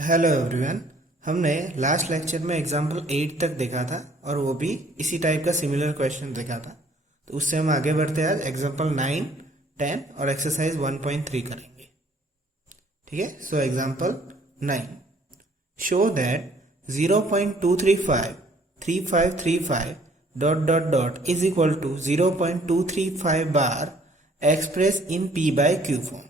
Hello everyone. हमने last lecture में example 8 तक देखा था और वो भी इसी टाइप का सिमिलर क्वेश्चन देखा था। तो उससे हम आगे बढ़ते हैं। आज एग्जाम्पल 9, 10 और एक्सरसाइज 1.3 करेंगे। ठीक है। So example 9, show that 0.235 dot dot dot is equal to 0.235 bar express in P by Q form.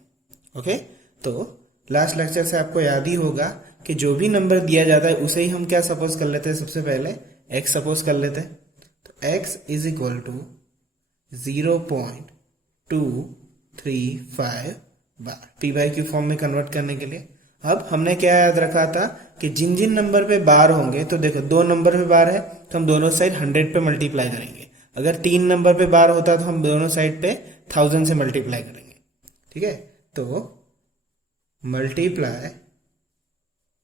Okay. तो लास्ट लेक्चर से आपको याद ही होगा कि जो भी नंबर दिया जाता है उसे ही हम क्या सपोज कर लेते हैं। सबसे पहले x सपोज कर लेते हैं। तो x is equal to 0.235 bar P by Q form में कन्वर्ट करने के लिए। अब हमने क्या याद रखा था कि जिन जिन नंबर पे बार होंगे, तो देखो दो नंबर पे बार है तो हम दोनों साइड 100 पे मल्टीप्लाई करेंगे। अगर 3 नंबर पे बार होता तो हम दोनों साइड पे 1000 से मल्टीप्लाई करेंगे। ठीक है। तो multiply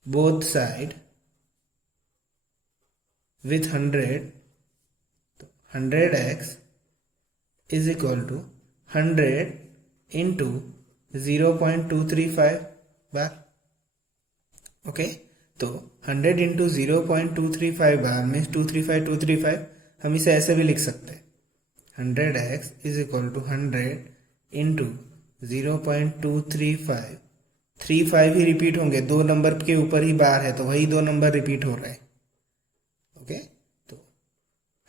both side with 100, तो 100x is equal to 100 into 0.235 bar. Okay. तो 100 into 0.235 बार मीन्स 235 हम इसे ऐसे भी लिख सकते हैं। 100x is equal to 100 into 0.235, 35 he repeat होंगे, दो नंबर के ऊपर ही बार है तो वही दो नंबर रिपीट हो रहे हैं। ओके। तो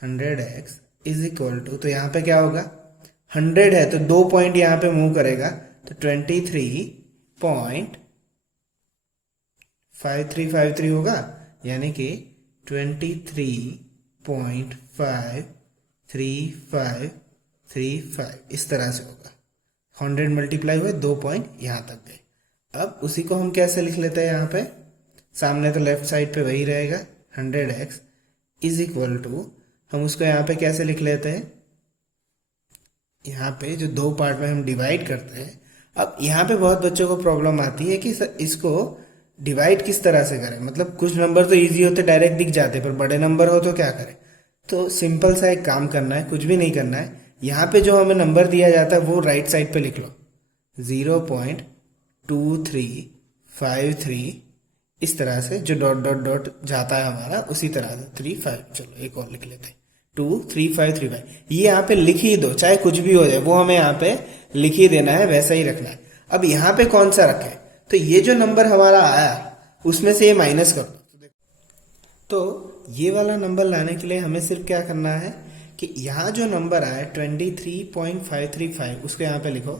100x इज इक्वल टू, तो यहाँ पे क्या होगा, 100 है तो 2 पॉइंट यहाँ पे मूव करेगा तो 23.5353 होगा, यानी कि 23.53535 इस तरह से होगा। 100 मल्टीप्लाई हुए, 2 पॉइंट यहाँ तक गए। अब उसी को हम कैसे लिख लेते हैं, यहाँ पे सामने तो लेफ्ट साइड पे वही रहेगा। 100x इज इक्वल टू, हम उसको यहाँ पे कैसे लिख लेते हैं, यहाँ पे जो दो पार्ट में हम डिवाइड करते हैं। अब यहाँ पे बहुत बच्चों को प्रॉब्लम आती है कि इसको डिवाइड किस तरह से करें। मतलब कुछ नंबर तो इजी होते, डायरेक्ट दिख जाते, पर बड़े नंबर हो तो क्या करें। तो सिंपल सा एक काम करना है, कुछ भी नहीं करना है। यहाँ पे जो हमें नंबर दिया जाता है वो राइट साइड पे लिख लो, 0.2353 इस तरह से, जो डॉट डॉट डॉट जाता है हमारा उसी तरह से 35। चलो एक और लिख लेते हैं, 23535। ये यहाँ पे लिख ही दो, चाहे कुछ भी हो जाए वो हमें यहाँ पे लिख ही देना है, वैसा ही रखना है। अब यहाँ पे कौन सा रखें, तो ये जो नंबर हमारा आया उसमें से ये माइनस कर दो। तो ये वाला नंबर लाने के लिए हमें सिर्फ क्या करना है कि यहाँ जो नंबर आया 23.535 उसको यहाँ पे लिखो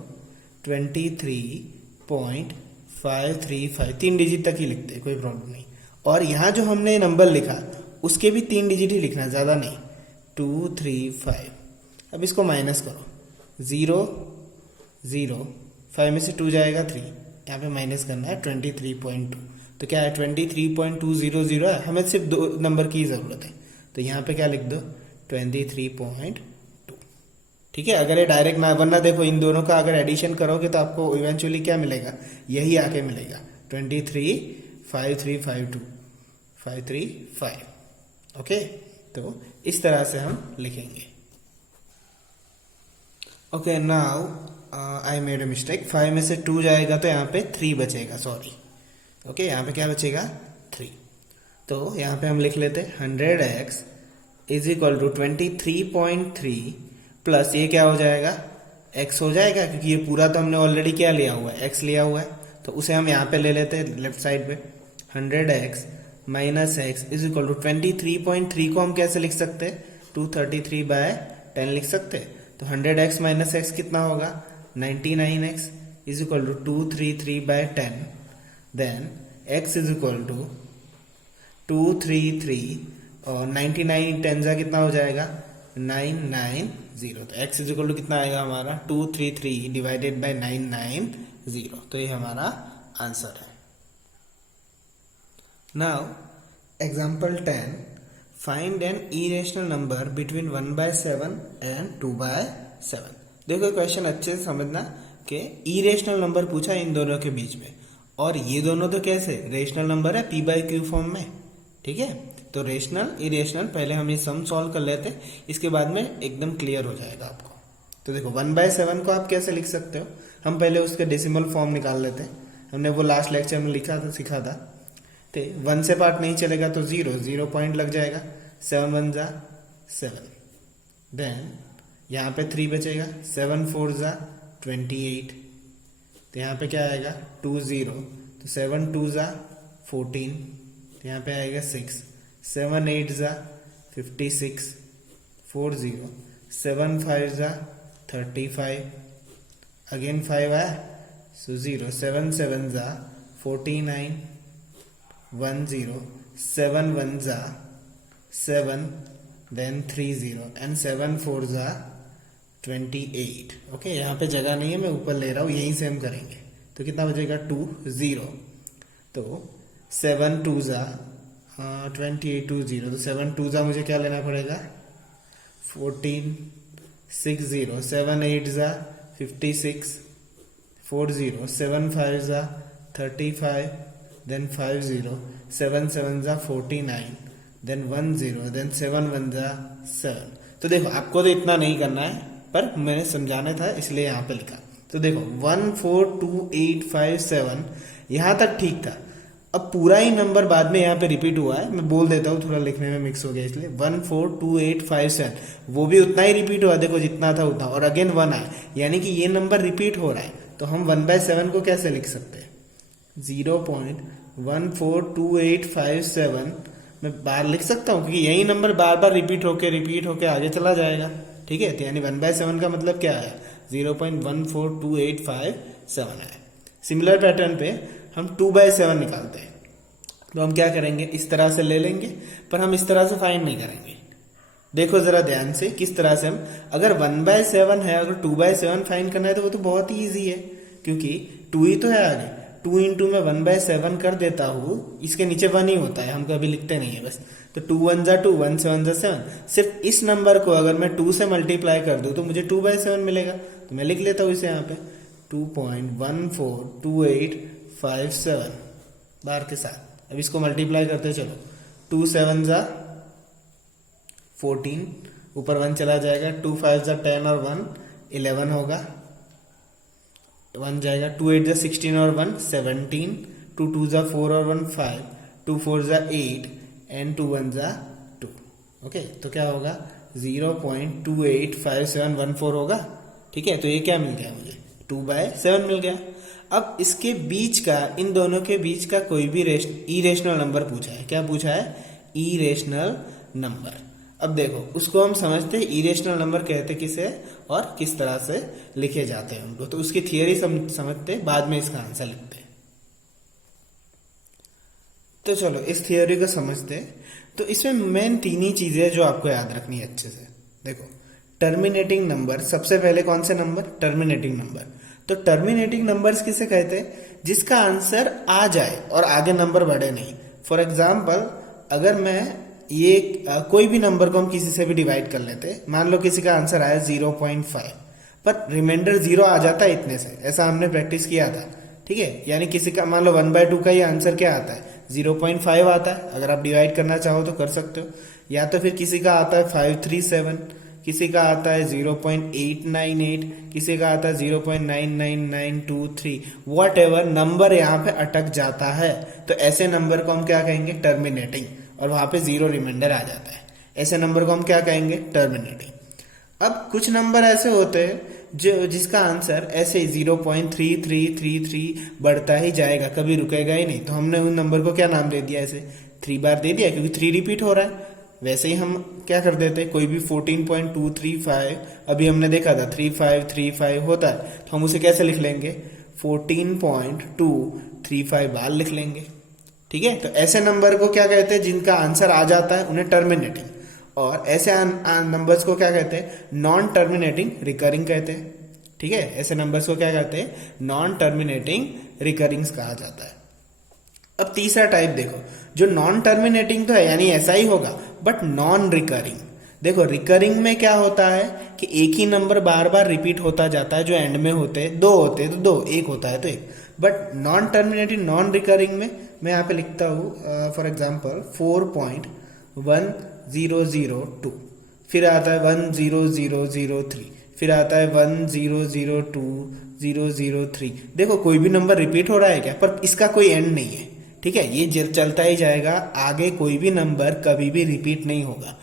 23.535, 3 डिजिट तक ही लिखते हैं, कोई प्रॉब्लम नहीं। और यहाँ जो हमने नंबर लिखा उसके भी 3 डिजिट ही लिखना, ज़्यादा नहीं, 235। अब इसको माइनस करो, 0 0, 5 में से 2 जाएगा 3, यहाँ पे माइनस करना है 23.2। तो क्या है, 23.200 है, हमें सिर्फ दो नंबर की ज़रूरत है। तो यहाँ पे क्या लिख दो, 23.2। ठीक है। अगर ये डायरेक्ट ना, वरना देखो इन दोनों का अगर एडिशन करोगे तो आपको इवेंचुअली क्या मिलेगा, यही आके मिलेगा 23.5352535। ओके। तो इस तरह से हम लिखेंगे। Okay. Now I made a mistake, 5 में से 2 जाएगा तो यहाँ पे 3 बचेगा, सॉरी। ओके। यहाँ पे क्या बचेगा, 3। तो यहाँ पे हम लिख लेते हैं 100x is equal to 23.3 plus ये क्या हो जाएगा, x हो जाएगा, क्योंकि ये पूरा तो हमने ऑलरेडी क्या लिया हुआ है, x लिया हुआ है। तो उसे हम यहाँ पे ले लेते हैं लेफ्ट साइड पे। 100x minus x is equal to 23.3 को हम कैसे लिख सकते हैं, 233/10 लिख सकते हैं। तो 100x माइनस एक्स कितना होगा, 99x is equal to 233/10। Then x is equal to 233 और 99 10 जा कितना हो जाएगा, 990। तो x इज इक्वल टू कितना आएगा हमारा, 233 डिवाइडेड बाय 990। तो ये हमारा आंसर है। Now example 10, find an irrational number between 1/7 and 2/7। देखो क्वेश्चन अच्छे से समझना कि इरेशनल नंबर पूछा इन दोनों के बीच में, और ये दोनों तो कैसे रेशनल नंबर है, पी बाई क्यू फॉर्म में। ठीक है। तो रेशनल इरेशनल पहले हम ये सम सॉल्व कर लेते हैं, इसके बाद में एकदम क्लियर हो जाएगा आपको। तो देखो 1/7 को आप कैसे लिख सकते हो, हम पहले उसके डेसिमल फॉर्म निकाल लेते हैं। हमने वो लास्ट लेक्चर में लिखा था, सीखा था। 1 से पार्ट नहीं चलेगा तो 0 पॉइंट लग जाएगा, 7 1 जा 7, देन यहाँ पे 3 बचेगा, 7 4 जा 28, तो यहाँ पे क्या आएगा 2 0, तो 7 2 जा 14, तो यहाँ पे आएगा 6, 7 8 जा 56, 4 0, 7 5 जा 35, अगेन 5 आया, सो 0, 7 7 जा 49, 1 0, 7 1 जा 7, then 3 0 and 7 4 जा 28। ओके, यहाँ पे जगह नहीं है, मैं ऊपर ले रहा हूँ, यहीं से हम करेंगे। तो कितना बचेगा 2 0, तो 7 2 जा 28 2 0, तो 7 2 जा मुझे क्या लेना पड़ेगा 14, 6 0, 7 8 जा 56, 4 0, 7 5 जा 35, then 5 0, 7 7 जा 49, then 1 0, then 7 1 जा 7। तो देखो आपको तो इतना नहीं करना है, पर मैंने समझाना था इसलिए यहाँ पे लिखा। तो देखो 1 4 2 8 5 7 यहाँ तक ठीक था। अब पूरा ही नंबर बाद में यहाँ पे रिपीट हुआ है, मैं बोल देता हूँ, थोड़ा लिखने में मिक्स हो गया इसलिए। 1 4 2 8 5 7 वो भी उतना ही रिपीट हुआ, देखो जितना था उतना, और अगेन 1 आया, यानी कि ये नंबर रिपीट हो रहा है। तो हम 1/7 को कैसे लिख सकते हैं 0.142857 मैं बार लिख सकता हूँ, क्योंकि यही नंबर बार बार रिपीट होके आगे चला जाएगा। ठीक है, तो यानी 1/7 का मतलब क्या है 0.142857 है। सिमिलर पैटर्न पे हम 2/7 निकालते हैं, तो हम क्या करेंगे इस तरह से ले लेंगे, पर हम इस तरह से फाइंड नहीं करेंगे। देखो जरा ध्यान से किस तरह से हम, अगर 1/7 है, अगर 2/7 फाइंड करना है तो वो तो बहुत ही ईजी है, क्योंकि 2 ही तो है आगे। 2 इंटू में 1/7 कर देता हूँ, इसके नीचे 1 ही होता है, हम कभी लिखते नहीं है बस। तो 2 1 जा 2, 1 7 जा 7। सिर्फ इस नंबर को अगर मैं 2 से मल्टीप्लाई कर दूं तो मुझे 2/7 मिलेगा, तो मैं लिख लेता हूँ इसे यहाँ पे 2.142857 बार के साथ। अब इसको मल्टीप्लाई करते चलो, 2 7 जा 14, ऊपर 1 चला जाएगा, 2 5 जा 10 और 1 11 होगा, 1 जाएगा, 2 8 जा 16 और 1 17, 2 2 जा 4 और 1 5, 2 4 जा 8 एंड 2 1 जा 2। ओके, तो क्या होगा 0.285714 होगा। ठीक है, तो ये क्या मिल गया मुझे 2/7 मिल गया। अब इसके बीच का, इन दोनों के बीच का कोई भी इरेशनल नंबर पूछा है। क्या पूछा है इरेशनल नंबर। अब देखो उसको हम समझते हैं इरेशनल नंबर कहते किसे और किस तरह से लिखे जाते हैं उनको, तो उसकी थियरी समझते बाद में इसका आंसर लिखते हैं। तो चलो इस थियरी को समझते। तो इसमें मेन 3 ही चीजें जो आपको याद रखनी है अच्छे से। देखो टर्मिनेटिंग नंबर, सबसे पहले कौन से नंबर टर्मिनेटिंग नंबर। तो टर्मिनेटिंग नंबर्स किसे कहते हैं जिसका आंसर आ जाए और आगे नंबर बढ़े नहीं। फॉर एग्जाम्पल अगर मैं ये कोई भी नंबर को हम किसी से भी डिवाइड कर लेते, मान लो किसी का आंसर आया 0.5 पर रिमाइंडर 0 आ जाता है इतने से, ऐसा हमने प्रैक्टिस किया था। ठीक है, यानी किसी का मान लो 1/2 का ये आंसर क्या आता है 0.5 आता है। अगर आप डिवाइड करना चाहो तो कर सकते हो, या तो फिर किसी का आता है 537, किसी का आता है 0.898, किसी का आता है 0.99923, वॉट एवर नंबर यहाँ पे अटक जाता है, तो ऐसे नंबर को हम क्या कहेंगे टर्मिनेटिंग, और वहां पे 0 रिमाइंडर आ जाता है, ऐसे नंबर को हम क्या कहेंगे टर्मिनेटिंग। अब कुछ नंबर ऐसे होते हैं जो जिसका आंसर ऐसे 0.3333 बढ़ता ही जाएगा, कभी रुकेगा ही नहीं, तो हमने उन नंबर को क्या नाम दे दिया, ऐसे 3 बार दे दिया क्योंकि 3 रिपीट हो रहा है। वैसे ही हम क्या कर देते हैं, कोई भी 14.235 अभी हमने देखा था 3535 होता है, तो हम उसे कैसे लिख लेंगे 14.235 बार लिख लेंगे। ठीक है, तो ऐसे नंबर को क्या कहते हैं जिनका आंसर आ जाता है उन्हें टर्मिनेटिंग, और ऐसे नंबर्स को क्या कहते हैं नॉन टर्मिनेटिंग रिकरिंग कहते हैं। ठीक है, ऐसे नंबर्स को क्या कहते हैं नॉन टर्मिनेटिंग रिकरिंग्स कहा जाता है। अब तीसरा टाइप देखो, जो नॉन टर्मिनेटिंग तो है यानी ऐसा ही होगा बट नॉन रिकरिंग। देखो रिकरिंग में क्या होता है कि एक ही नंबर बार बार रिपीट होता जाता है, जो एंड में होते हैं 2 होते हैं तो 2, 1 होता है तो 1। But non terminating non recurring में मैं यहाँ पे लिखता हूँ फॉर एग्जाम्पल 4.1002, फिर आता है 10003, फिर आता है 1002003। देखो कोई भी नंबर रिपीट हो रहा है क्या, पर इसका कोई एंड नहीं है, ठीक है, ये चलता ही जाएगा, आगे कोई भी नंबर कभी भी रिपीट नहीं होगा।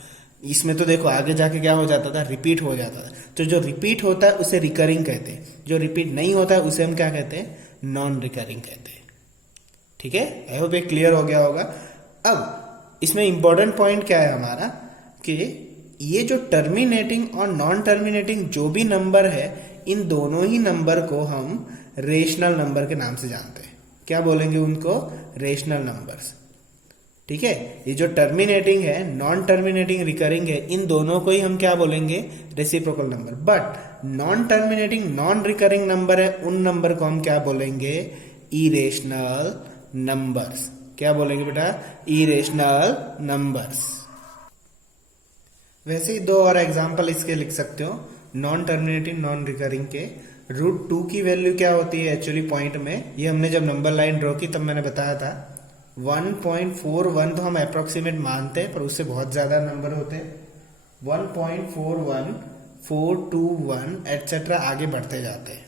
इसमें तो देखो आगे जाके क्या हो जाता था, रिपीट हो जाता था। तो जो रिपीट होता है उसे रिकरिंग कहते हैं, जो रिपीट नहीं होता है उसे हम क्या कहते हैं, नॉन रिकरिंग कहते हैं। ठीक है, आई होप ये क्लियर हो गया होगा। अब इसमें इंपॉर्टेंट पॉइंट क्या है हमारा, कि ये जो टर्मिनेटिंग और नॉन टर्मिनेटिंग जो भी नंबर है, इन दोनों ही नंबर को हम रेशनल नंबर के नाम से जानते हैं। क्या बोलेंगे उनको, रेशनल नंबर्स। ठीक है, ये जो टर्मिनेटिंग है, नॉन टर्मिनेटिंग, रिकरिंग है, इन दोनों को ही हम क्या बोलेंगे, reciprocal number. But non terminating non recurring number है, उन नंबर को हम क्या बोलेंगे, इरेशनल नंबर्स। क्या बोलेंगे बेटा, इरेशनल नंबर्स। वैसे ही दो और एग्जांपल इसके लिख सकते हो, नॉन टर्मिनेटिंग नॉन रिकरिंग के। √2 की वैल्यू क्या होती है एक्चुअली पॉइंट में, ये हमने जब नंबर लाइन ड्रॉ की तब मैंने बताया था 1.41 तो हम अप्रोक्सीमेट मानते हैं, पर उससे बहुत ज्यादा नंबर होते हैं। 1.41, 421 एटसेट्रा आगे बढ़ते जाते हैं।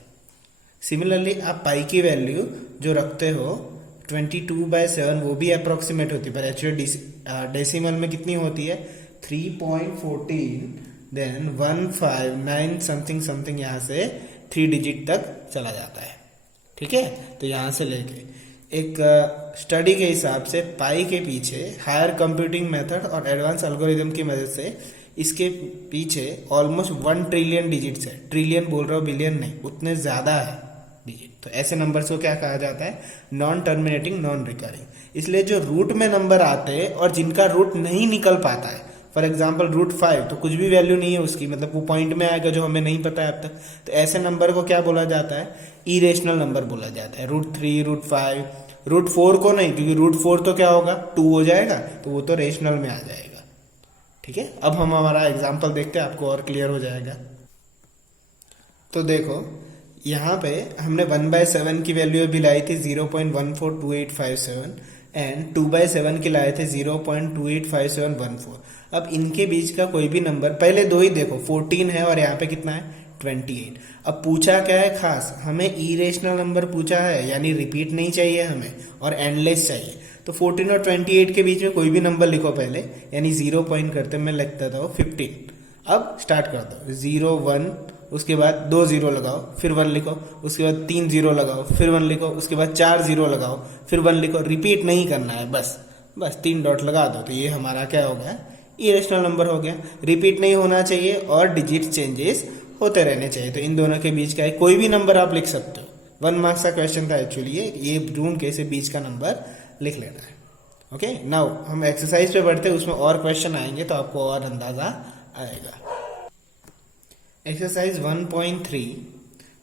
सिमिलरली आप पाई की वैल्यू जो रखते हो 22/7, वो भी अप्रोक्सीमेट होती है, पर एक्चुअली डेसिमल में कितनी होती है, 3.14, देन 159 समथिंग समथिंग, यहाँ से 3 डिजिट तक चला जाता है। ठीक है, तो यहाँ से लेके एक स्टडी के हिसाब से पाई के पीछे हायर कंप्यूटिंग मेथड और एडवांस एल्गोरिदम की मदद से इसके पीछे ऑलमोस्ट 1 ट्रिलियन डिजिट्स है। ट्रिलियन बोल रहा हूँ, बिलियन नहीं, उतने ज्यादा है डिजिट। तो ऐसे नंबर्स को क्या कहा जाता है, नॉन टर्मिनेटिंग नॉन रिकरिंग। इसलिए जो रूट में नंबर आते हैं और जिनका रूट नहीं निकल पाता है, फॉर एग्जाम्पल √5 तो कुछ भी वैल्यू नहीं है उसकी, मतलब वो पॉइंट में आएगा जो हमें नहीं पता है अब तक, तो ऐसे नंबर को क्या बोला जाता है, इरेशनल नंबर बोला जाता है। √3, √5, √4 को नहीं, क्योंकि √4 तो क्या होगा, 2 हो जाएगा, तो वो तो रेशनल में आ जाएगा। ठीक है, अब हम हमारा एग्जाम्पल देखते हैं, आपको और क्लियर हो जाएगा। तो देखो यहाँ पे हमने 1/7 की वैल्यू भी लाई थी 0.142857 एंड 2/7 की लाए थे 0.285714। अब इनके बीच का कोई भी नंबर, पहले दो ही देखो, 14 है और यहाँ पे कितना है, 28। अब पूछा क्या है खास, हमें इरेशनल नंबर पूछा है, यानी रिपीट नहीं चाहिए हमें और एंडलेस चाहिए। तो 14 और 28 के बीच में कोई भी नंबर लिखो पहले, यानी 0 पॉइंट करते मैं लिखता था 15। अब स्टार्ट कर दो, 0 1, उसके बाद 2 0 लगाओ, फिर 1 लिखो, उसके बाद 3 0 लगाओ, फिर 1 लिखो, उसके बाद 4 0 लगाओ, फिर 1 लिखो। रिपीट नहीं करना है, बस 3 डॉट लगा दो, तो ये हमारा क्या हो गया, इरेशनल नंबर हो गया। रिपीट नहीं होना चाहिए और डिजिट चेंजेस होते रहने चाहिए। तो इन दोनों के बीच का है, कोई भी नंबर आप लिख सकते हो। 1 मार्क्स का क्वेश्चन था एक्चुअली ये ढूंढ के से बीच का नंबर लिख लेना है। ओके, नाउ हम एक्सरसाइज पे बढ़ते हैं, उसमें और क्वेश्चन आएंगे तो आपको और अंदाजा आएगा। Exercise 1.3,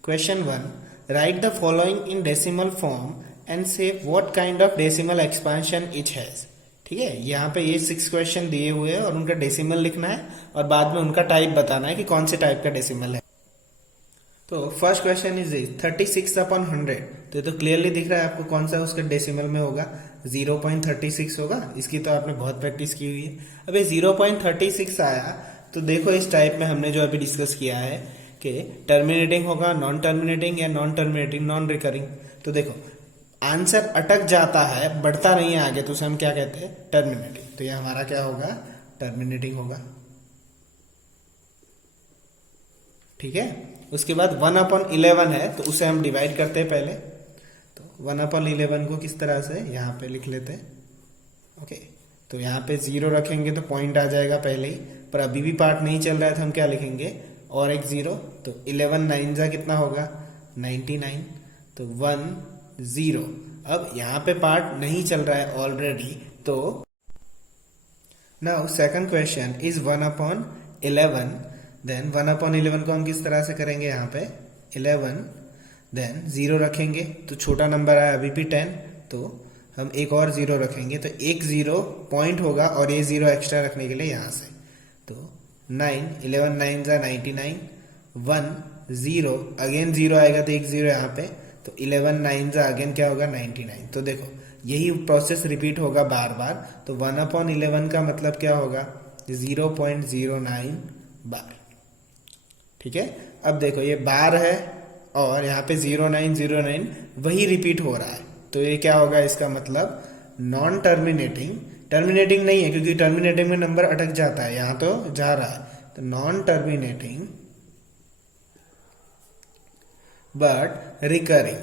question 1. Write the following in decimal form and say what kind of decimal expansion it has. ठीक है, यहाँ पे ये 6 क्वेश्चन दिए हुए हैं और उनका डेसिमल लिखना है और बाद में उनका टाइप बताना है कि कौन से टाइप का डेसिमल है। तो फर्स्ट क्वेश्चन इज 36/100। तो ये तो क्लियरली दिख रहा है आपको कौन सा उसका डेसिमल में होगा, 0.36 होगा। इसकी तो आपने बहुत प्रैक्टिस की हुई है। अब ये 0.36 आया तो देखो इस टाइप में हमने जो अभी डिस्कस किया है कि टर्मिनेटिंग होगा, नॉन टर्मिनेटिंग, या नॉन टर्मिनेटिंग नॉन रिकरिंग। तो देखो आंसर अटक जाता है, बढ़ता नहीं है आगे, तो उसे हम क्या कहते हैं, टर्मिनेटिंग। तो ये हमारा क्या होगा, टर्मिनेटिंग होगा। ठीक है, उसके बाद 1/11 है तो उसे हम डिवाइड करते हैं पहले। तो 1/11 को किस तरह से यहाँ पे लिख लेते हैं। ओके, तो यहाँ पे 0 रखेंगे तो पॉइंट आ जाएगा पहले ही, पर अभी भी पार्ट नहीं चल रहा है तो हम क्या लिखेंगे, और एक 0। तो 11 9 जा कितना होगा, 99। तो 1 0। अब यहाँ पे पार्ट नहीं चल रहा है ऑलरेडी, तो now second question is 1/11। Then 1/11 को हम किस तरह से करेंगे, यहाँ पे 11 देन 0 रखेंगे तो छोटा नंबर आया अभी भी 10, तो हम एक और 0 रखेंगे तो एक 0 पॉइंट होगा और ये 0 एक्स्ट्रा रखने के लिए यहाँ से। तो 9, 11 9 जा 99, 1 0, अगेन 0 आएगा तो एक 0 यहाँ पे, तो 11 9 जा अगेन क्या होगा, 99। तो देखो यही प्रोसेस रिपीट होगा बार बार। तो 1/11 का मतलब क्या होगा, 0.09 बार। ठीक है, अब देखो ये बार है और यहाँ पे 0909 वही रिपीट हो रहा है, तो ये क्या होगा, इसका मतलब नॉन टर्मिनेटिंग, टर्मिनेटिंग नहीं है क्योंकि टर्मिनेटिंग में नंबर अटक जाता है, यहां तो जा रहा है, तो non terminating but recurring.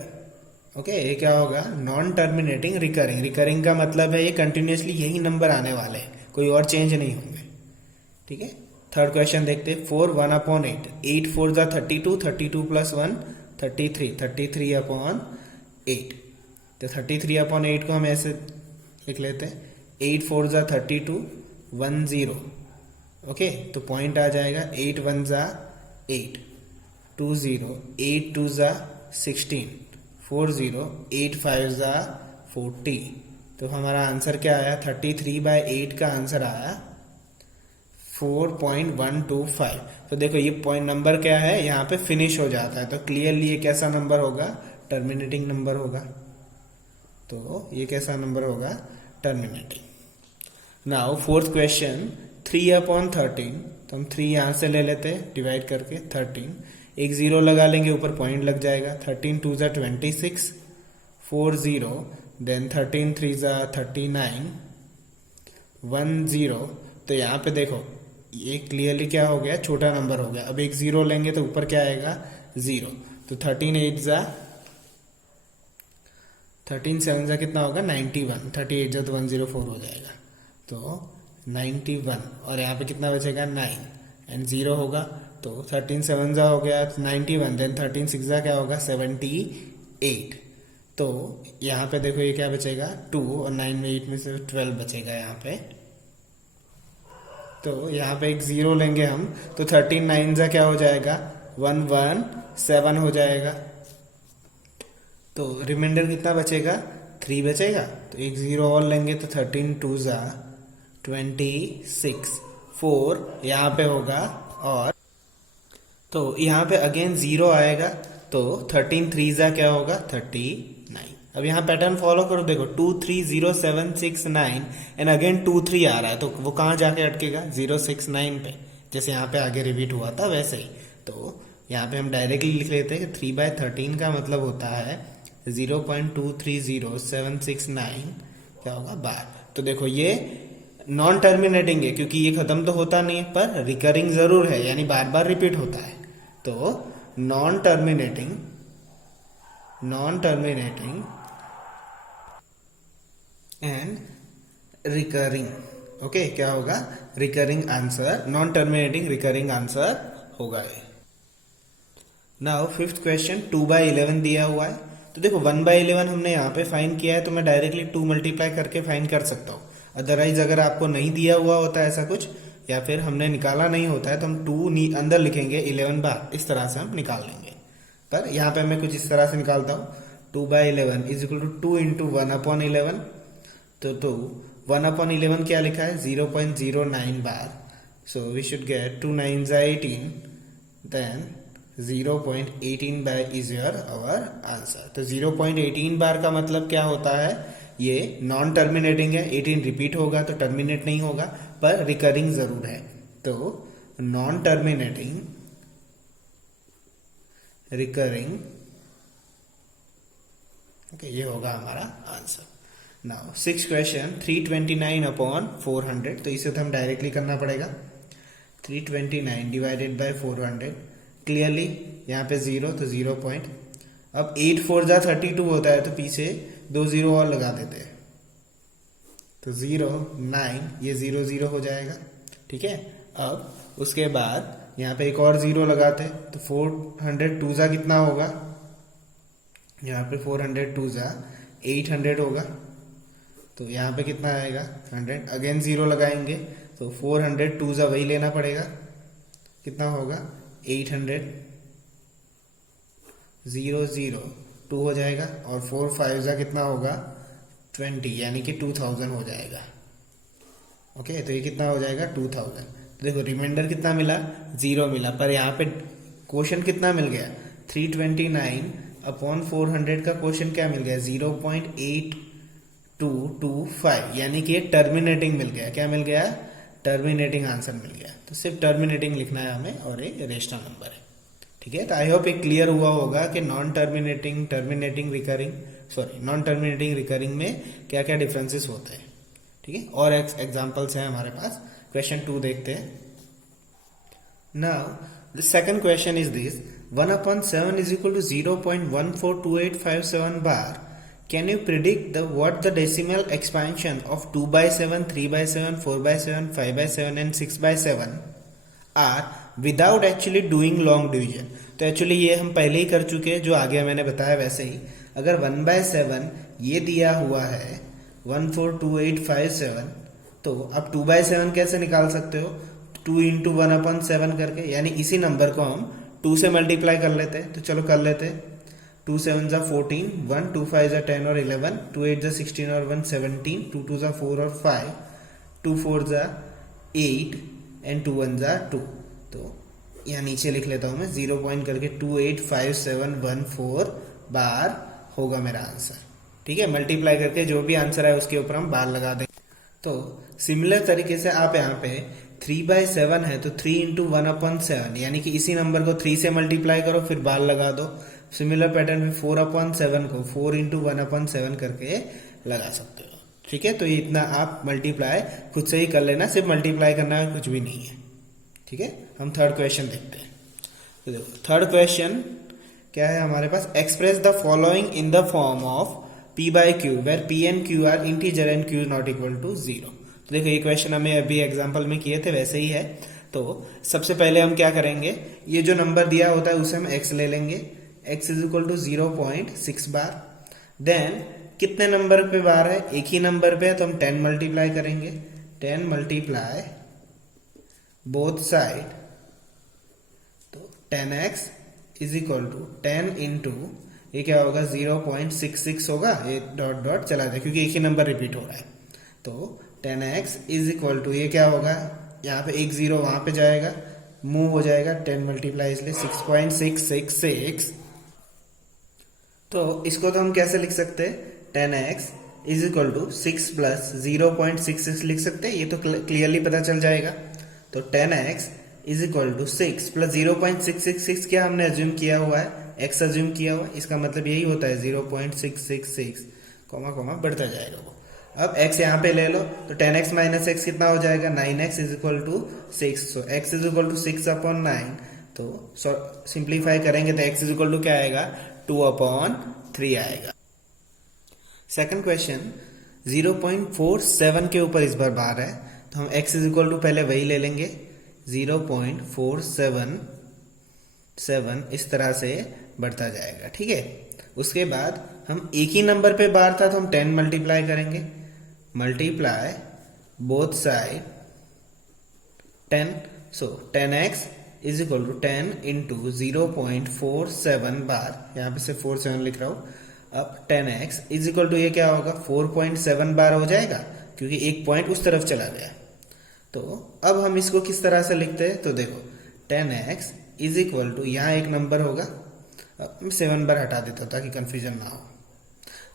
Okay, ये क्या होगा, नॉन टर्मिनेटिंग रिकरिंग। रिकरिंग का मतलब है ये कंटिन्यूसली यही नंबर आने वाले हैं, कोई और चेंज नहीं होंगे। ठीक है, थर्ड क्वेश्चन देखते हैं। 4 1/8, 8 4 जा 32, 32 प्लस 1 33, 33 अपॉन 8। तो 33/8 को हम ऐसे लिख लेते हैं, 8 4 जा 32, 1 0। ओके, तो पॉइंट आ जाएगा 8 1 जा 8, 2 0, 8 2 जा 16, 4 0, 8 5 जा 40। तो हमारा आंसर क्या आया, 33/8 का आंसर आया 4.125। तो देखो ये पॉइंट नंबर क्या है, यहाँ पे फिनिश हो जाता है, तो क्लियरली ये कैसा नंबर होगा, टर्मिनेटिंग नंबर होगा। तो ये कैसा नंबर होगा, टर्मिनेटिंग। Now fourth question, 3/13। तो हम 3 यहां से ले लेते हैं डिवाइड करके 13, एक 0 लगा लेंगे, ऊपर पॉइंट लग जाएगा। 13 2 जा 26, 4 0, देन 13 3 जा 39, 1 0। तो यहाँ पे देखो ये क्लियरली क्या हो गया, छोटा नंबर हो गया। अब एक 0 लेंगे तो ऊपर क्या आएगा, 0। तो 13 8 जा 13 7 जा कितना होगा, 91। 38 जा तो 104 हो जाएगा, तो 91। और यहाँ पे कितना बचेगा, 9 एंड 0 होगा। तो 13 7 जा हो गया 91, देन 13 6 जा क्या होगा, 78। तो यहाँ पे देखो ये क्या बचेगा, 2, और 9 में 8 में से 12 बचेगा यहाँ पे। तो यहाँ पे एक 0 लेंगे हम, तो 13 9 जा क्या हो जाएगा, 117 हो जाएगा। तो रिमाइंडर कितना बचेगा, 3 बचेगा। तो एक 0 और लेंगे, तो 13 2 जा 26, 4 यहाँ पे होगा, और तो यहाँ पे अगेन 0 आएगा, तो 13 3 जा क्या होगा, 39। अब यहाँ पैटर्न फॉलो करो, देखो 2 3 0 7 6 9 एंड अगेन 2 3 आ रहा है, तो वो कहाँ जाके अटकेगा, 0 6 9 पे, जैसे यहाँ पे आगे रिपीट हुआ था वैसे ही। तो यहाँ पे हम डायरेक्टली लिख लेते हैं कि 3/13 का मतलब होता है 0.230769 क्या होगा, बार। तो देखो ये नॉन टर्मिनेटिंग है क्योंकि ये खत्म तो होता नहीं है, पर रिकरिंग जरूर है, यानी बार बार रिपीट होता है। तो non terminating and recurring. Okay, क्या होगा, recurring answer, non terminating recurring answer होगा ये। नाउ फिफ्थ क्वेश्चन, 2/11 दिया हुआ है। तो देखो 1/11 हमने यहाँ पे फाइंड किया है, तो मैं डायरेक्टली 2 मल्टीप्लाई करके फाइंड कर सकता हूँ। अदरवाइज अगर आपको नहीं दिया हुआ होता है ऐसा कुछ, या फिर हमने निकाला नहीं होता है, तो हम 2 अंदर लिखेंगे 11 बार, इस तरह से हम निकाल लेंगे। पर यहाँ पे मैं कुछ इस तरह से निकालता हूँ, 2/11 इज इक्वल टू 2 इंटू 1/11। तो 1/11 क्या लिखा है, 0.09 bar. So we should get 2 9 18, then 0.18 bar is your our answer. तो 0.18 बार का मतलब क्या होता है, ये नॉन टर्मिनेटिंग है, 18 रिपीट होगा तो टर्मिनेट नहीं होगा, पर रिकरिंग जरूर है। तो नॉन टर्मिनेटिंग रिकरिंग, ओके, ये होगा हमारा आंसर। Now six question, 329/400। तो इसे तो हम डायरेक्टली करना पड़ेगा, 329 डिवाइडेड बाय 400। क्लियरली यहाँ पे 0, तो 0 पॉइंट। अब 8 4 जा 32 होता है, तो पीछे 2 0 और लगा देते हैं, तो 0 9, ये 0 0 हो जाएगा। ठीक है, अब उसके बाद यहाँ पे एक और 0 लगाते हैं, तो 402 जा कितना होगा, यहाँ पे 402 जा 800 होगा। तो यहाँ पे कितना आएगा, 100। अगेन 0 लगाएंगे, तो 402 जा वही लेना पड़ेगा, कितना होगा 800, 0 0 2 हो जाएगा, और 4 5 जा कितना होगा 20, यानी कि 2000 हो जाएगा। ओके, तो ये कितना हो जाएगा 2000। तो देखो रिमाइंडर कितना मिला, 0 मिला, पर यहाँ पे क्वेश्चन कितना मिल गया, 329/400 का क्वेश्चन क्या मिल गया, 0.8225, यानी कि टर्मिनेटिंग मिल गया। क्या मिल गया, टर्मिनेटिंग आंसर मिल गया। तो सिर्फ टर्मिनेटिंग लिखना है हमें, और एक रेशनल नंबर है। ठीक है, तो आई होप एक क्लियर हुआ होगा कि non terminating, terminating, recurring non terminating recurring में क्या क्या डिफरेंसेस होते हैं, ठीक है। और एग्जांपल्स हैं हमारे पास। क्वेश्चन 2 देखते हैं। Now the second question is this, 1/7 is equal to 0.142857 bar. Can you predict what the decimal expansion of 2/7, 3/7, 4/7, 5/7 and 6/7 are without actually doing long division? तो एक्चुअली ये हम पहले ही कर चुके हैं, जो आगे मैंने बताया वैसे ही। अगर 1/7 ये दिया हुआ है 142857, तो आप 2/7 कैसे निकाल सकते हो? 2 इंटू 1/7 करके, यानी इसी नंबर को हम 2 से मल्टीप्लाई कर लेते हैं। तो चलो कर लेते हैं। 2 7 जा 14, 1 2 5 जा 10 और 11, 2 8 जा 16 और 1 17, 2 2 जा 4 और 5, 2 4 जा 8 एंड 2 1 जा 2। तो यहाँ नीचे लिख लेता हूं मैं 0 पॉइंट करके 285714 बार होगा मेरा आंसर, ठीक है। मल्टीप्लाई करके जो भी आंसर है उसके ऊपर हम बार लगा देंगे। तो सिमिलर तरीके से आप यहाँ पे 3/7 है तो 3 इंटू 1/7, यानी कि इसी नंबर को 3 से मल्टीप्लाई करो फिर बार लगा दो। सिमिलर पैटर्न में 4/7 को 4 इंटू 1/7 करके लगा सकते हो, ठीक है। तो ये इतना आप मल्टीप्लाई खुद से ही कर लेना, सिर्फ मल्टीप्लाई करना है, कुछ भी नहीं है, ठीक है। हम थर्ड क्वेश्चन देखते हैं। तो देखो थर्ड क्वेश्चन क्या है हमारे पास, express the following in the form of p/q where p and q are integer and q not equal to 0। तो देखो ये क्वेश्चन हमें अभी एग्जांपल में किए थे वैसे ही है। तो सबसे पहले हम क्या करेंगे, ये जो नंबर दिया होता है उसे हम x ले लेंगे, x is equal to 0.6 bar. देन कितने नंबर पे बार है, एक ही नंबर पे है तो हम 10 मल्टीप्लाई करेंगे, 10 मल्टीप्लाई बोथ साइड, तो 10x is equal to 10 into ये क्या होगा 0.66 होगा, ये डॉट डॉट चला जाए क्योंकि एक ही नंबर रिपीट हो रहा है। तो 10x इज इक्वल टू ये क्या होगा, यहाँ पे एक 0 वहां पे जाएगा, मूव हो जाएगा, 10 मल्टीप्लाई इसलिए 6.666। तो इसको तो हम कैसे लिख सकते हैं, 10x is equal to 6 plus 0.66 लिख सकते हैं, ये तो क्लियरली पता चल जाएगा। तो 10x is equal to 6 plus 0.666 क्या हमने अज्यूम किया हुआ है, x अज्यूम किया हुआ है, इसका मतलब यही होता है 0.666 कॉमा कॉमा बढ़ता जाएगा वो। अब x यहाँ पे ले लो तो 10x माइनस एक्स कितना हो जाएगा, 9x is equal to 6। So x is equal to 6/9। तो सिंप्लीफाई करेंगे तो x इज इक्वल टू क्या आएगा, 2/3 आएगा। सेकंड क्वेश्चन 0.47 के ऊपर इस बार बार है, तो हम x इज इक्वल टू पहले वही ले लेंगे 0.477, इस तरह से बढ़ता जाएगा, ठीक है। उसके बाद हम एक ही नंबर पे बार था तो हम 10 मल्टीप्लाई करेंगे, multiply both side 10, so 10x is equal to 10 into 0.47 bar, यहाँ पे से 47 लिख रहा हूं। अब 10x इज इक्वल टू ये क्या होगा 4.7 बार हो जाएगा क्योंकि एक पॉइंट उस तरफ चला गया। तो अब हम इसको किस तरह से लिखते हैं, तो देखो 10x इज इक्वल टू यहाँ एक नंबर होगा, अब मैं 7 बार हटा देता हूँ ताकि कंफ्यूजन ना हो।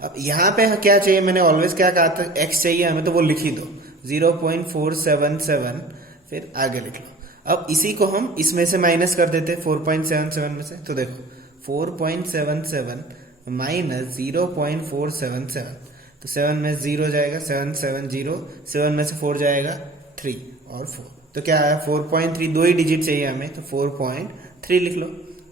अब यहाँ पे क्या चाहिए, मैंने ऑलवेज क्या कहा था, x चाहिए हमें, तो वो लिख ही दो 0.477, फिर आगे लिख लो। अब इसी को हम इसमें से माइनस कर देते 4.77 में से, तो देखो 4.77 माइनस 0.477, तो 7 में 0 जाएगा, 770, 7 में से 4 जाएगा 3 और 4, तो क्या है 4.3, 2 ही डिजिट चाहिए हमें, तो 4.3 लिख लो।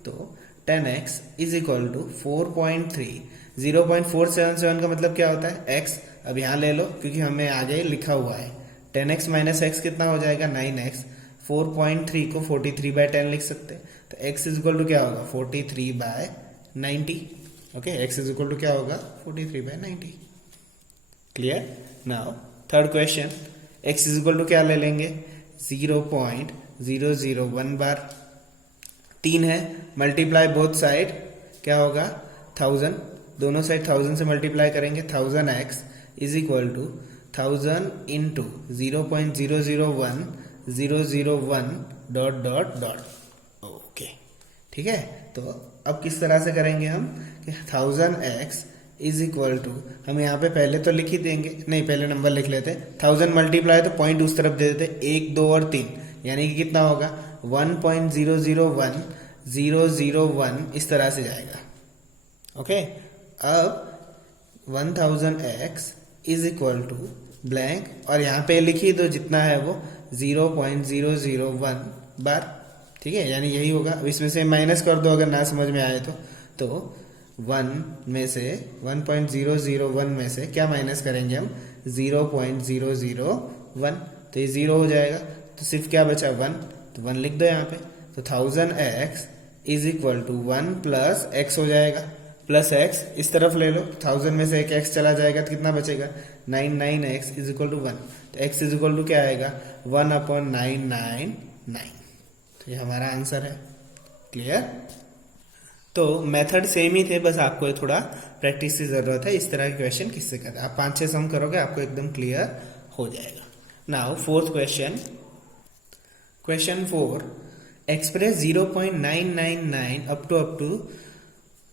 तो 10x इज इक्वल टू 4.3, 0.477 का मतलब क्या होता है x, अब यहाँ ले लो क्योंकि हमें आगे लिखा हुआ है 10x माइनस एक्स कितना हो जाएगा 9x, 4.3 को 43/10 लिख सकते हैं, तो x इज इक्वल टू क्या होगा 43/90। Okay, x is equal to क्या होगा 43/90। Clear. Now third question, x is equal to क्या ले लेंगे 0.001 बार, 3 है, मल्टीप्लाई बोथ साइड क्या होगा 1000, दोनों साइड 1000 से मल्टीप्लाई करेंगे, 1000x is equal to 1000 into 0.001 dot dot dot. Okay, ठीक है। तो अब किस तरह से करेंगे हम कि 1000x इज इक्वल टू, हम यहाँ पे पहले तो लिख ही देंगे, नहीं पहले नंबर लिख लेते, 1000 मल्टीप्लाई तो पॉइंट उस तरफ दे देते 1 2 और 3, यानी कि कितना होगा 1.001001, इस तरह से जाएगा। ओके, अब 1000x is equal to blank, और यहाँ पे लिखी दो जितना है वो 0.001 बार, ठीक है, यानी यही होगा। अब इसमें से माइनस कर दो अगर ना समझ में आए तो 1 में से 1.001 में से क्या माइनस करेंगे हम, 0.001, तो ये 0 हो जाएगा, तो सिर्फ क्या बचा 1, तो 1 लिख दो यहाँ पे। तो 1000x is equal to 1 plus x हो जाएगा, प्लस x इस तरफ ले लो, 1000 में से एक x चला जाएगा तो कितना बचेगा, 99x इज इक्वल टू 1, तो x इज इक्वल टू क्या आएगा, 1/999। तो ये हमारा आंसर है। क्लियर? तो मेथड सेम ही थे, बस आपको थोड़ा प्रैक्टिस की जरूरत है। इस तरह के क्वेश्चन किससे करें, आप 5-6 सम करोगे आपको एकदम क्लियर हो जाएगा। Now fourth question, question 4, express 0.999 up to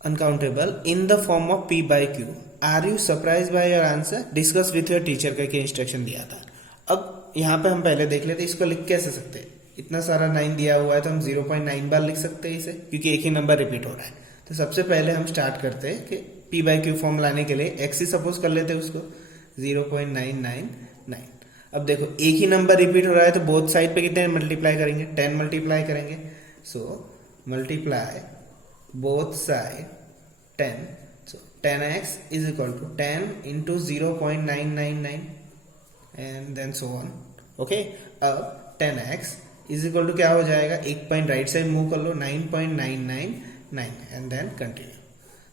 uncountable in the form of p by q। Are you surprise by your answer, discuss with your teacher करके इंस्ट्रक्शन दिया था। अब यहाँ पे हम पहले देख लेते इसको लिख कैसे सकते हैं। इतना सारा 9 दिया हुआ है तो हम 0.9 बार लिख सकते हैं इसे, क्योंकि एक ही नंबर रिपीट हो रहा है। तो सबसे पहले हम स्टार्ट करते हैं कि p by q फॉर्म लाने के लिए x ही सपोज कर लेते हैं उसको 0.999। अब देखो एक ही नंबर रिपीट हो रहा है तो बोथ साइड पे कितने मल्टीप्लाई करेंगे, 10 मल्टीप्लाई करेंगे। So multiply both side 10, so 10x is equal to 10 into 0.999 and then so on। okay, अब 10x is equal to क्या हो जाएगा, एक पॉइंट राइट साइड मूव कर लो, 9.999 and then continue।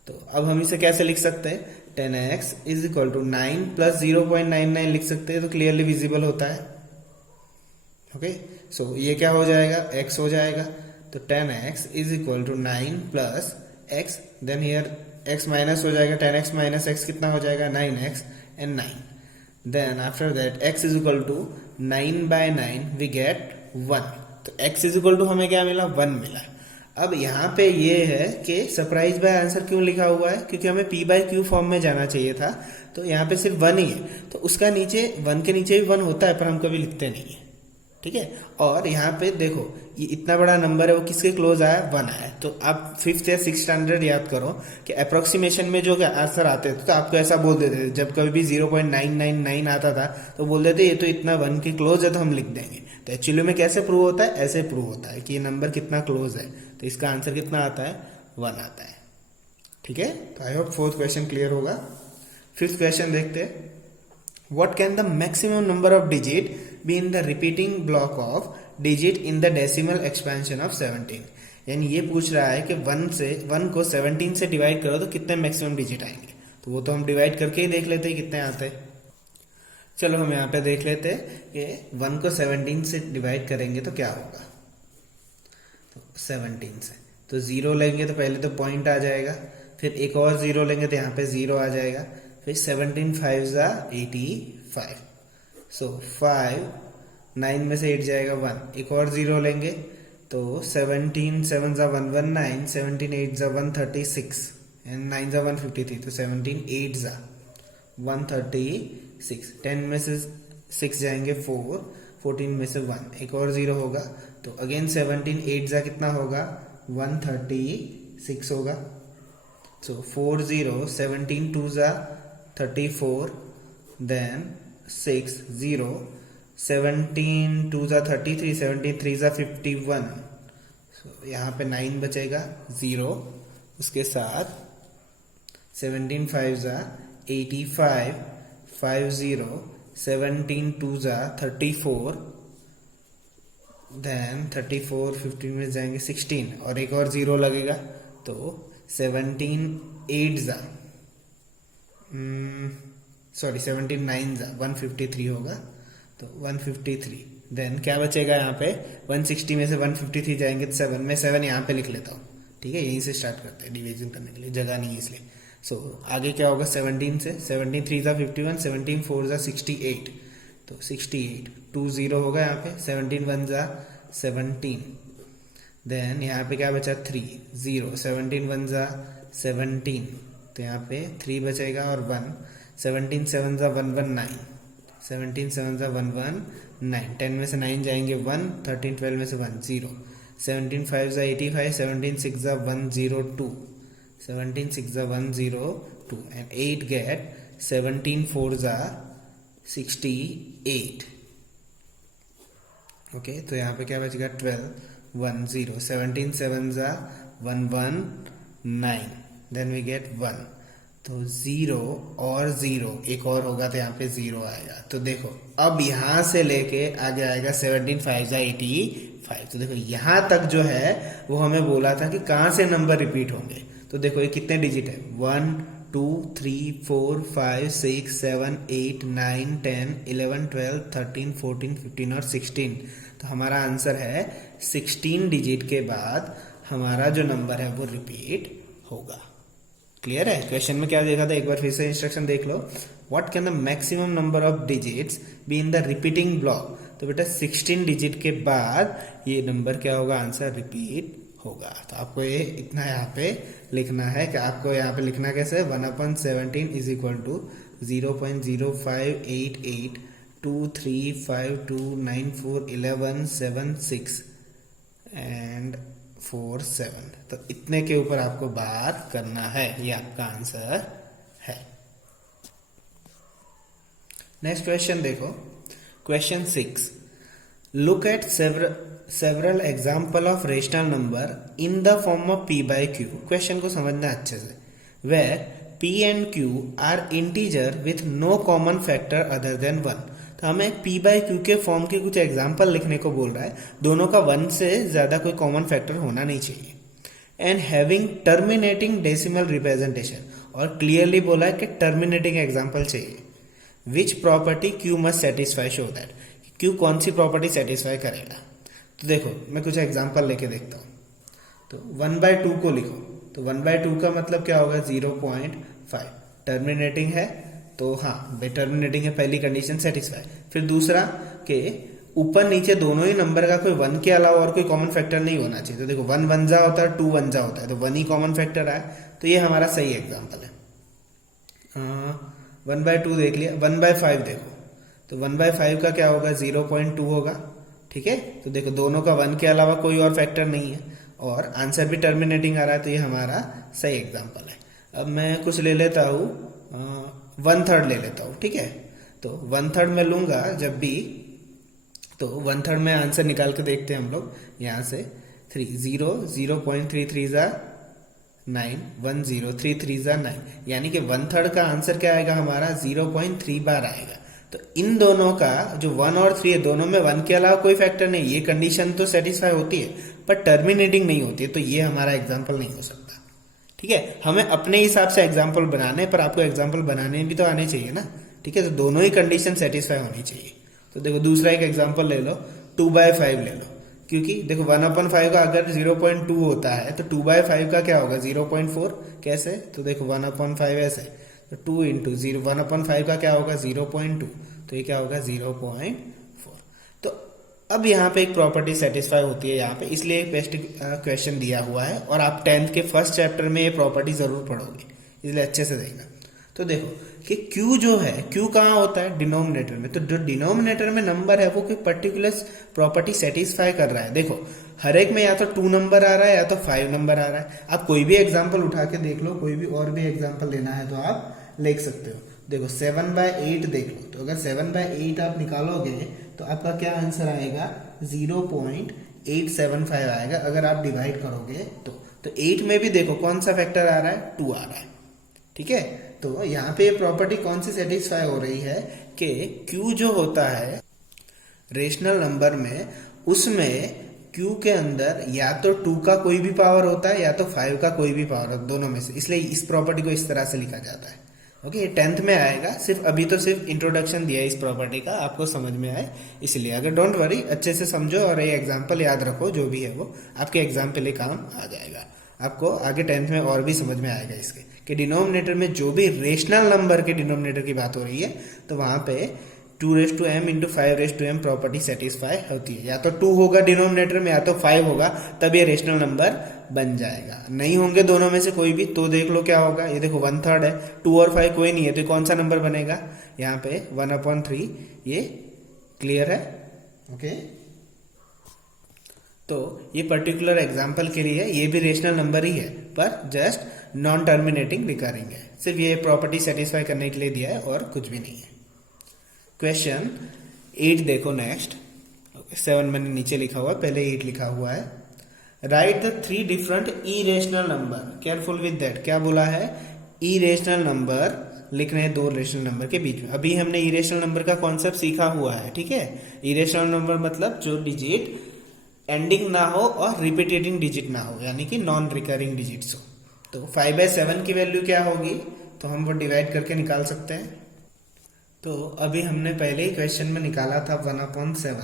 तो अब हम इसे कैसे लिख सकते हैं, 10x is equal to 9 plus 0.99 लिख सकते हैं, तो क्लियरली विजिबल होता है। ओके, सो ये क्या हो जाएगा, x हो जाएगा। तो 10x is equal to 9 plus x, then here x minus हो जाएगा, 10x माइनस x कितना हो जाएगा, 9x and 9। then after that x is equal to 9/9 we get 1। तो x is equal to हमें क्या मिला, 1 मिला। अब यहाँ पे ये है कि सरप्राइज बाय आंसर क्यों लिखा हुआ है, क्योंकि हमें p by q फॉर्म में जाना चाहिए था। तो यहाँ पे सिर्फ 1 ही है, तो उसका नीचे 1 के नीचे भी 1 होता है, पर हम कभी लिखते नहीं है। ठीक है, और यहाँ पे देखो ये इतना बड़ा नंबर है, वो किसके क्लोज आया, 1 आया। तो आप 5th या 6th स्टैंडर्ड याद करो कि अप्रोक्सीमेशन में जो आंसर आते थे तो आपको ऐसा बोल देते थे, जब कभी भी 0.999 आता था तो बोल देते ये तो इतना 1 के क्लोज है तो हम लिख देंगे। तो एक्चुअली में कैसे प्रूव होता है, ऐसे प्रूव होता है कि ये नंबर कितना क्लोज है, तो इसका आंसर कितना आता है, 1 आता है। ठीक है, तो I hope 4th question clear होगा। 5th क्वेश्चन देखते हैं, what can the maximum number of digit be in the repeating block of digit in the decimal expansion of 17। यानी ये पूछ रहा है कि 1 को 17 से डिवाइड करो तो कितने मैक्सिमम डिजिट आएंगे। तो वो तो हम डिवाइड करके ही देख लेते हैं कितने आते हैं। चलो हम यहाँ पे देख लेते हैं कि 1 को 17 से डिवाइड करेंगे तो क्या होगा। तो 17 से तो 0 लेंगे तो पहले तो पॉइंट आ जाएगा, फिर एक और 0 लेंगे तो यहाँ पे 0 आ जाएगा, फिर 17 5 85। सो 5, 9 में से 8 जाएगा 1, एक और 0 लेंगे तो 17 7 119, 17 8 136 एंड 9 153। तो 17 8 136, 10 में से 6 जाएंगे 4, 14 में से 1, एक और 0 होगा तो अगेन 17 8 कितना होगा, 136 होगा। सो 4 0, 17 2 34, then 6 0, 17 2 33, 17 3 51। so, यहाँ पे 9 बचेगा 0, उसके साथ 17 5 85, 5 0, 17 2 34, then 34 15 में जाएंगे 16 और एक और 0 लगेगा तो 17 8 17 9 153 होगा। तो 153, देन क्या बचेगा यहाँ पे, 160 में से 153 जाएंगे तो 7, मैं 7 यहाँ पे लिख लेता हूँ। ठीक है, यहीं से स्टार्ट करते हैं डिवीजन करने के लिए, जगह नहीं है इसलिए। सो आगे क्या होगा, 17 से 17 3 51, 17 4 68, तो 68 2 0 होगा यहाँ पे, 17 1 17, देन यहाँ पे क्या बचा 3 0, 17 1 17, तो यहाँ पे 3 बचेगा और 1, 17 7 119, 17 7 119, 10 में से 9 जाएंगे 1, 13 12 में से 1 0, 17 5 85, 17 6 102, 17 6 जा 102 and 8 get 17 4 जा 68. ओके तो यहाँ पे क्या बचेगा 12 1 0 17 7 जा 119 देन वी गेट 1 तो 0 और 0 एक और होगा तो यहाँ पे 0 आएगा। तो देखो अब यहाँ से लेके आगे आएगा 17 5 जा 85। तो देखो यहाँ तक जो है वो हमें बोला था कि कहाँ से नंबर रिपीट होंगे। तो देखो ये कितने डिजिट है 1 2 3 4 5 6 7 8 9 10 11 12 13 14 15 और 16। तो हमारा आंसर है 16 डिजिट के बाद हमारा जो नंबर है वो रिपीट होगा। क्लियर है? क्वेश्चन में क्या देखा था, एक बार फिर से इंस्ट्रक्शन देख लो। What can the maximum number of digits be in the repeating block. तो बेटा 16 डिजिट के बाद ये नंबर क्या होगा, आंसर रिपीट होगा। तो आपको ये इतना यहाँ पे लिखना है कि आपको यहाँ पे लिखना कैसे 1/17 इज इक्वल टू 0.05882352941176 एंड 47। तो इतने के ऊपर आपको बात करना है, ये आपका आंसर है। नेक्स्ट क्वेश्चन देखो, question 6। Look at several example of rational number in the form of p by q। Question को समझना अच्छे से। Where p and q are integer with no common factor other than 1। तो हमें p by q के फॉर्म के कुछ एग्जाम्पल लिखने को बोल रहा है, दोनों का 1 से ज्यादा कोई कॉमन फैक्टर होना नहीं चाहिए। And having terminating decimal representation, और क्लियरली बोला है कि टर्मिनेटिंग एग्जाम्पल चाहिए। Which property q must satisfy, show that q कौन सी प्रॉपर्टी सेटिस्फाई करेगा। तो देखो मैं कुछ एग्जाम्पल लेके देखता हूँ। तो 1/2 को लिखो, तो 1/2 का मतलब क्या होगा 0.5। टर्मिनेटिंग है तो हाँ टर्मिनेटिंग है, पहली कंडीशन सेटिस्फाई। फिर दूसरा के ऊपर नीचे दोनों ही नंबर का कोई 1 के अलावा और कोई कॉमन फैक्टर नहीं होना चाहिए। तो देखो 1 1 जा होता है, 2 1 जा होता है, तो 1 ही कॉमन फैक्टर आया, तो ये हमारा सही एग्जाम्पल है। 1/2 देख लिया। 1/5 देखो, तो 1/5 का क्या होगा 0.2 होगा। ठीक है, तो देखो दोनों का 1 के अलावा कोई और फैक्टर नहीं है और आंसर भी टर्मिनेटिंग आ रहा है, तो ये हमारा सही एग्जाम्पल है। अब मैं कुछ ले लेता हूँ 1/3 ले लेता हूँ। ठीक है, तो 1/3 में लूंगा जब भी, तो 1/3 में आंसर निकाल के देखते हैं हम लोग। यहाँ से 0.33 जा 9 1 0 3 3 जा 9, यानी कि 1/3 का आंसर क्या आएगा हमारा 0.3 बार आएगा। तो इन दोनों का जो 1 और 3 है, दोनों में 1 के अलावा कोई फैक्टर नहीं। ये कंडीशन तो सेटिस्फाई होती है पर टर्मिनेटिंग नहीं होती है, तो ये हमारा एग्जाम्पल नहीं हो सकता। ठीक है, हमें अपने हिसाब से एग्जाम्पल बनाने, पर आपको एग्जाम्पल बनाने भी तो आने चाहिए ना। ठीक है, तो दोनों ही कंडीशन सेटिस्फाई होनी चाहिए। तो देखो दूसरा एक एग्जाम्पल ले लो, 2/5 ले लो, क्योंकि देखो 1/5 का अगर 0.2 होता है तो 2/5 का क्या होगा 0.4। कैसे, तो देखो 1/5 ऐसे, तो 2 इंटू 1/5 का क्या होगा 0.2, तो ये क्या होगा 0.4। तो अब यहाँ पे एक प्रॉपर्टी सेटिस्फाई होती है यहाँ पे, इसलिए एक बेस्ट क्वेश्चन दिया हुआ है और आप 10th के फर्स्ट चैप्टर में ये प्रॉपर्टी जरूर पढ़ोगे, इसलिए अच्छे से देखना। तो देखो कि Q जो है, Q कहाँ होता है डिनोमिनेटर में, तो जो डिनोमिनेटर में नंबर है वो कोई पर्टिकुलर प्रॉपर्टी सेटिस्फाई कर रहा है। देखो हर एक में या तो 2 नंबर आ रहा है या तो 5 नंबर आ रहा है। आप कोई भी एग्जाम्पल उठा के देख लो, कोई भी और भी एग्जाम्पल लेना है तो आप लिख सकते हो। देखो 7/8 देख लो, तो अगर 7/8 आप निकालोगे तो आपका क्या आंसर आएगा 0.875 आएगा अगर आप डिवाइड करोगे तो 8 में भी देखो कौन सा फैक्टर आ रहा है 2 आ रहा है। ठीक है, तो यहाँ पे प्रॉपर्टी कौन सी सेटिस्फाई हो रही है कि Q जो होता है रेशनल नंबर में, उसमें Q के अंदर या तो 2 का कोई भी पावर होता है या तो 5 का कोई भी पावर होता है, दोनों में से, इसलिए इस प्रॉपर्टी को इस तरह से लिखा जाता है। ओके, ये 10th में आएगा, सिर्फ अभी तो सिर्फ इंट्रोडक्शन दिया है इस प्रॉपर्टी का, आपको समझ में आए इसलिए। अगर डोंट वरी, अच्छे से समझो और ये एग्जाम्पल याद रखो, जो भी है वो आपके एग्जाम पे लिए काम आ जाएगा। आपको आगे 10th में और भी समझ में आएगा इसके कि डिनोमिनेटर में जो भी रेशनल नंबर के डिनोमिनेटर की बात हो रही है तो वहां पे 2m into 5m property satisfy होती है। या तो 2 होगा डिनोमिनेटर में या तो 5 होगा, तब ये रेशनल नंबर बन जाएगा। नहीं होंगे दोनों में से कोई भी तो देख लो क्या होगा। ये देखो 1/3 है, 2 और 5 कोई नहीं है, तो कौन सा नंबर बनेगा यहाँ पे 1/3। ये क्लियर है? ओके, तो ये पर्टिकुलर एग्जाम्पल के लिए ये भी रेशनल नंबर ही है, पर जस्ट नॉन टर्मिनेटिंग रिकरिंग है। सिर्फ ये प्रॉपर्टी सेटिस्फाई करने के लिए दिया है और कुछ भी नहीं है। क्वेश्चन 8 देखो नेक्स्ट। 7 मैंने नीचे लिखा हुआ है, पहले 8 लिखा हुआ है। Right the 3 different irrational number, careful with that. क्या बोला है? इरेशनल नंबर लिखने हैं 2 रेशनल नंबर के बीच में। अभी हमने इरेशनल नंबर का कॉन्सेप्ट सीखा हुआ है, ठीक है। इरेशनल नंबर मतलब जो डिजिट एंडिंग ना हो और रिपीटेटिंग डिजिट ना हो, यानी कि नॉन रिकरिंग डिजिट्स हो। तो 5/7 की वैल्यू क्या होगी? तो हम वो डिवाइड करके निकाल सकते हैं। तो अभी हमने पहले ही क्वेश्चन में निकाला था 1/7।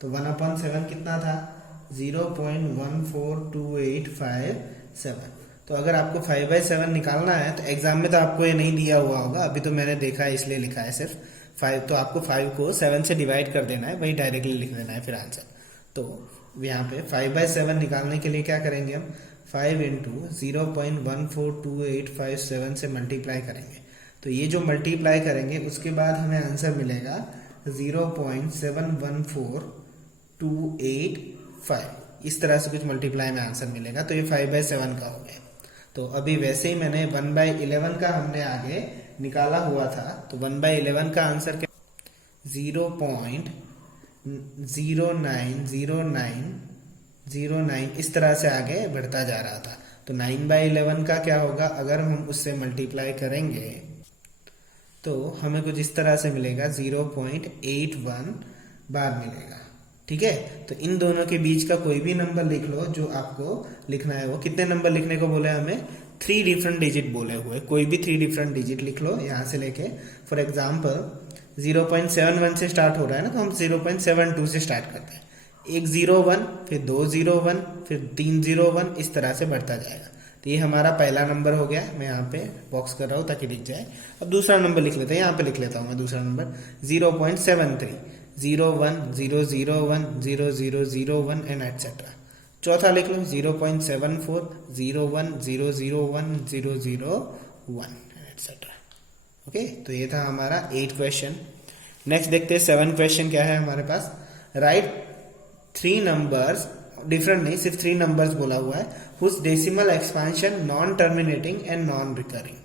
तो 1/7 कितना था? 0.142857। तो अगर आपको 5/7 निकालना है तो एग्जाम में तो आपको ये नहीं दिया हुआ होगा, अभी तो मैंने देखा है इसलिए लिखा है सिर्फ 5। तो आपको 5 को 7 से डिवाइड कर देना है, वही डायरेक्टली लिख देना है फिर आंसर। तो यहाँ पे 5/7 निकालने के लिए क्या करेंगे हम? 5 इंटू 0.142857 से मल्टीप्लाई करेंगे। तो ये जो मल्टीप्लाई करेंगे उसके बाद हमें आंसर मिलेगा 0.714285। इस तरह से कुछ मल्टीप्लाई में आंसर मिलेगा। तो ये 5/7 का हो गया। तो अभी वैसे ही मैंने 1/11 का हमने आगे निकाला हुआ था। तो 1/11 का आंसर क्या? 0.090909 इस तरह से आगे बढ़ता जा रहा था। तो 9/11 का क्या होगा? अगर हम उससे मल्टीप्लाई करेंगे तो हमें कुछ इस तरह से मिलेगा, 0.81 बार मिलेगा, ठीक है। तो इन दोनों के बीच का कोई भी नंबर लिख लो जो आपको लिखना है। वो कितने नंबर लिखने को बोले हमें? 3 डिफरेंट डिजिट बोले हुए। कोई भी 3 डिफरेंट डिजिट लिख लो यहाँ से लेके। फॉर एग्जाम्पल 0.71 से स्टार्ट हो रहा है ना, तो हम 0.72 से स्टार्ट करते हैं। 1 0 1, फिर 2 0 1, फिर 3 0 1, इस तरह से बढ़ता जाएगा। तो ये हमारा पहला नंबर हो गया। मैं यहाँ पे बॉक्स कर रहा हूँ ताकि दिख जाए। अब दूसरा नंबर लिख लेते हैं, यहाँ पे लिख लेता हूँ मैं दूसरा नंबर 0.73, 0 1 0 0 1 0 0 0 1 एंड एटसेट्रा। चौथा लिख लो 0.74, 0 1 0 0 1 0 0 1 एटसेट्रा। ओके, तो ये था हमारा 8 क्वेश्चन। नेक्स्ट देखते हैं 7 क्वेश्चन क्या है हमारे पास। राइट 3 नंबर्स, डिफरेंट नहीं, सिर्फ 3 नंबर्स बोला हुआ है, whose decimal expansion non terminating and non recurring.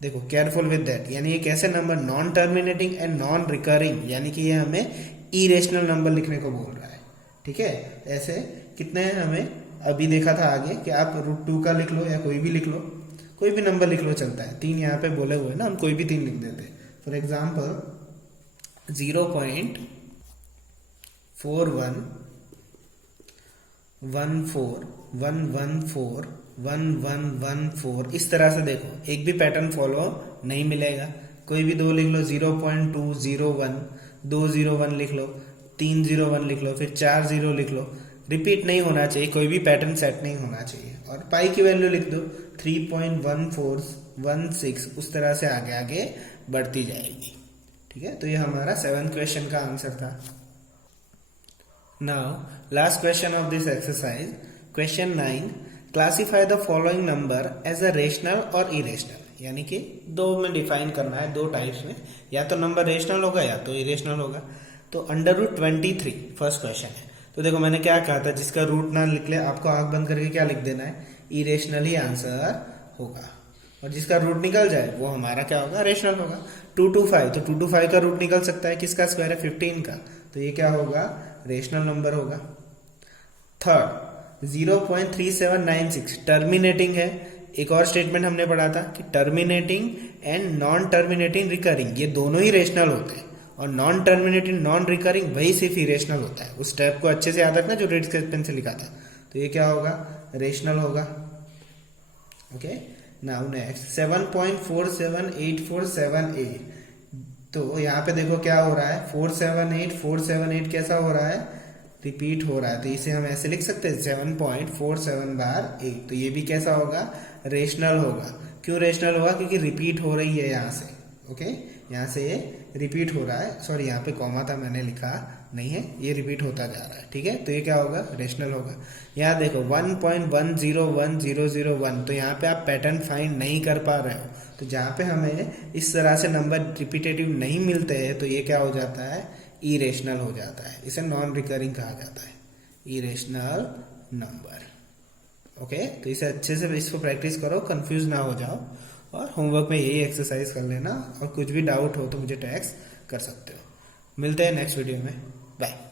देखो केयरफुल विद दैट, यानी ये कैसे number non terminating and non recurring, यानी कि ये हमें इरेशनल नंबर लिखने को बोल रहा है, ठीक है। ऐसे कितने हैं हमें अभी देखा था आगे कि आप √2 का लिख लो या कोई भी लिख लो, कोई भी नंबर लिख लो चलता है। 3 यहाँ पे बोले हुए ना, हम कोई भी 3 लिख देते। फॉर एग्जाम्पल 0.4141141114 इस तरह से देखो, एक भी पैटर्न फॉलो नहीं मिलेगा। कोई भी 2 लिख लो, 0.201, 201 लिख लो, 301 लिख लो, फिर 40 लिख लो। रिपीट नहीं होना चाहिए, कोई भी पैटर्न सेट नहीं होना चाहिए। और पाई की वैल्यू लिख दो 3.1416, उस तरह से आगे आगे बढ़ती जाएगी, ठीक है। तो ये हमारा 7th क्वेश्चन का आंसर था। Now last question of this exercise, question 9, classify the following number as a rational और इरेशनल। यानी कि 2 में डिफाइन करना है, 2 टाइप्स में, या तो नंबर रेशनल होगा या तो इरेशनल होगा। तो √23 फर्स्ट क्वेश्चन है। तो देखो मैंने क्या कहा था, जिसका रूट ना निकले आपको आंख बंद करके क्या लिख देना है, इरेशनल ही आंसर होगा। और जिसका रूट निकल जाए वो हमारा क्या होगा, रेशनल होगा। 225, तो 225 का रूट निकल सकता है, किसका स्क्वायर है, 15 का, तो ये क्या होगा, रेशनल नंबर होगा। थर्ड 0.3796 टर्मिनेटिंग है। एक और स्टेटमेंट हमने पढ़ा था कि terminating and non terminating recurring ये दोनों ही रेशनल होते हैं, और नॉन टर्मिनेटिंग नॉन रिकरिंग वही सिर्फ इरेशनल होता है। उस स्टेप को अच्छे से याद रखना जो रेड स्केच पेन से लिखा था। तो ये क्या होगा, रेशनल होगा। Okay, now next 7.478478। तो यहाँ पे देखो क्या हो रहा है, 478 कैसा हो रहा है, रिपीट हो रहा है। तो इसे हम ऐसे लिख सकते हैं 7.47 बार 8। तो ये भी कैसा होगा, रेशनल होगा। क्यों रेशनल होगा, क्योंकि रिपीट हो रही है यहाँ से। ओके, यहाँ से ये रिपीट हो रहा है, सॉरी यहाँ पे कॉमा था मैंने लिखा नहीं है, ये रिपीट होता जा रहा है, ठीक है। तो ये क्या होगा, रेशनल होगा। यहाँ देखो 1.101001, तो यहाँ पे आप पैटर्न फाइंड नहीं कर पा रहे हो। तो जहाँ पे हमें इस तरह से नंबर रिपीटेटिव नहीं मिलते हैं तो ये क्या हो जाता है, इरेशनल हो जाता है। इसे नॉन रिकरिंग कहा जाता है। Irrational number. ओके, तो इसे अच्छे से इसको प्रैक्टिस करो, कंफ्यूज ना हो जाओ, और होमवर्क में यही एक्सरसाइज कर लेना, और कुछ भी डाउट हो तो मुझे टैक्स कर सकते हो। मिलते हैं नेक्स्ट वीडियो में, बाय।